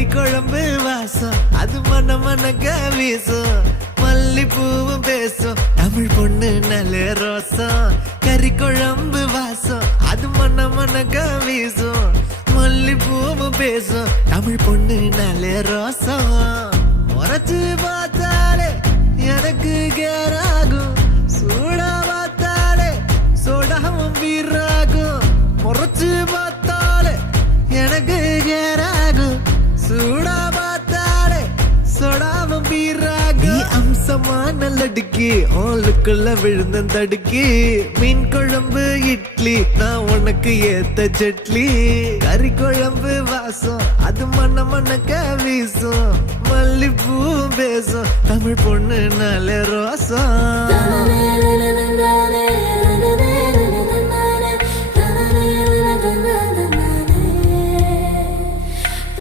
கறி குழம்பு வாசம் அது மன மனக்க வீசும் மல்லிப்பூவும் பேசும் தமிழ் பொண்ணு நல்ல ரோசம் கறி குழம்பு வாசம் அது மன மனக்க வீசும் மல்லிப்பூவும் பேசும் தமிழ் பொண்ணு நல்ல ரோசம் முறைச்சு பார்த்தாலே எனக்கு கேராகும் சூடா பார்த்தாலே சோடாவும் வீராகும் முறைச்சு பார்த்தாலே எனக்கு கேராகும் சூடா பார்த்தாலே சோடாவும் வீராகும் அம்சமான லடுக்கி ஆளுக்குள்ள விழுந்த தடுக்கி மீன் குழம்பு இட்லி நான் உனக்கு ஏத்த சட்லி கறி குழம்பு வாசம் அது மன மனக்க வீசும் மல்லிப்பூ பேசும் தமிழ் பொண்ணு நல்ல ரோசம்